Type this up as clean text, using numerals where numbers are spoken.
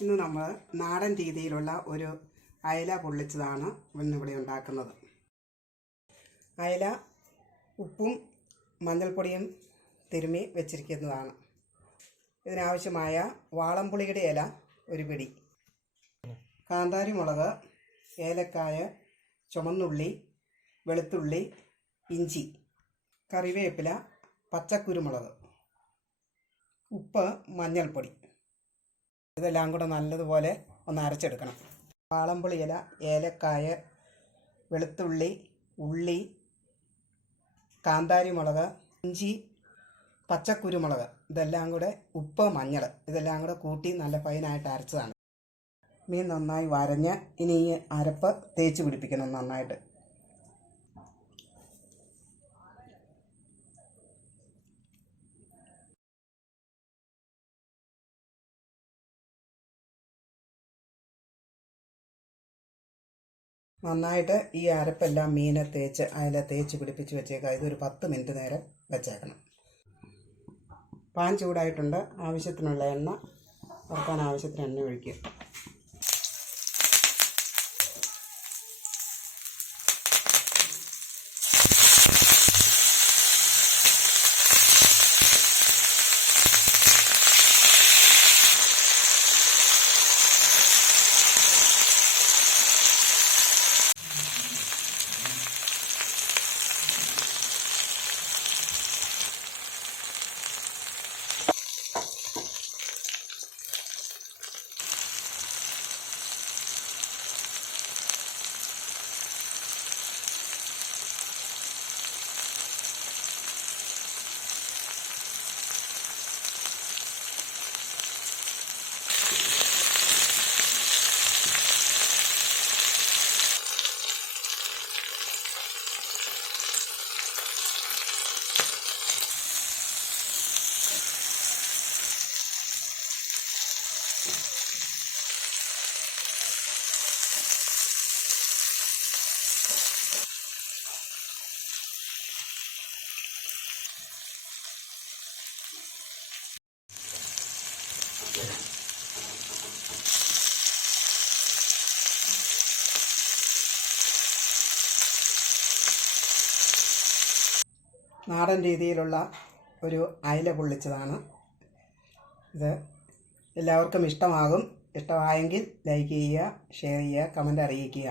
ഇന്ന് നമ്മൾ നാടൻ രീതിയിലുള്ള ഒരു അയല പൊള്ളിച്ചതാണ് ഇന്നിവിടെ ഉണ്ടാക്കുന്നത്. അയല ഉപ്പും മഞ്ഞൾപ്പൊടിയും തിരുമ്മി വെച്ചിരിക്കുന്നതാണ്. ഇതിനാവശ്യമായ വാളംപുളിയുടെ ഇല ഒരു പിടി, കാന്താരി മുളക്, ഏലക്കായ, ചുമന്നുള്ളി, വെളുത്തുള്ളി, ഇഞ്ചി, കറിവേപ്പില, പച്ചക്കുരുമുളക്, ഉപ്പ്, മഞ്ഞൾപ്പൊടി, ഇതെല്ലാം കൂടെ നല്ലതുപോലെ ഒന്ന് അരച്ചെടുക്കണം. വാളംപുളി ഇല, ഏലക്കായ, വെളുത്തുള്ളി, ഉള്ളി, കാന്താരി മുളക്, ഇഞ്ചി, പച്ചക്കുരുമുളക്, ഇതെല്ലാം കൂടെ ഉപ്പ്, മഞ്ഞൾ ഇതെല്ലാം കൂടെ കൂട്ടി നല്ല ഫൈനായിട്ട് അരച്ചതാണ്. മീൻ നന്നായി വരഞ്ഞ് ഇനി ഈ അരപ്പ് തേച്ച് പിടിപ്പിക്കണം നന്നായിട്ട്. നന്നായിട്ട് ഈ അരപ്പെല്ലാം മീനെ തേച്ച് അയല തേച്ച് പിടിപ്പിച്ച് വെച്ചേക്കാം. ഇതൊരു 10 മിനിറ്റ് നേരം വെച്ചേക്കണം. പാൻ ചൂടായിട്ടുണ്ട്. ആവശ്യത്തിനുള്ള എണ്ണ വറുക്കാൻ ആവശ്യത്തിന് എണ്ണ ഒഴിക്കുക. നാടൻ രീതിയിലുള്ള ഒരു അയല പൊള്ളിച്ചതാണ് ഇത്. എല്ലാവർക്കും ഇഷ്ടമാകും. ഇഷ്ടമായെങ്കിൽ ലൈക്ക് ചെയ്യുക, ഷെയർ ചെയ്യുക, കമൻ്റ് അറിയിക്കുക.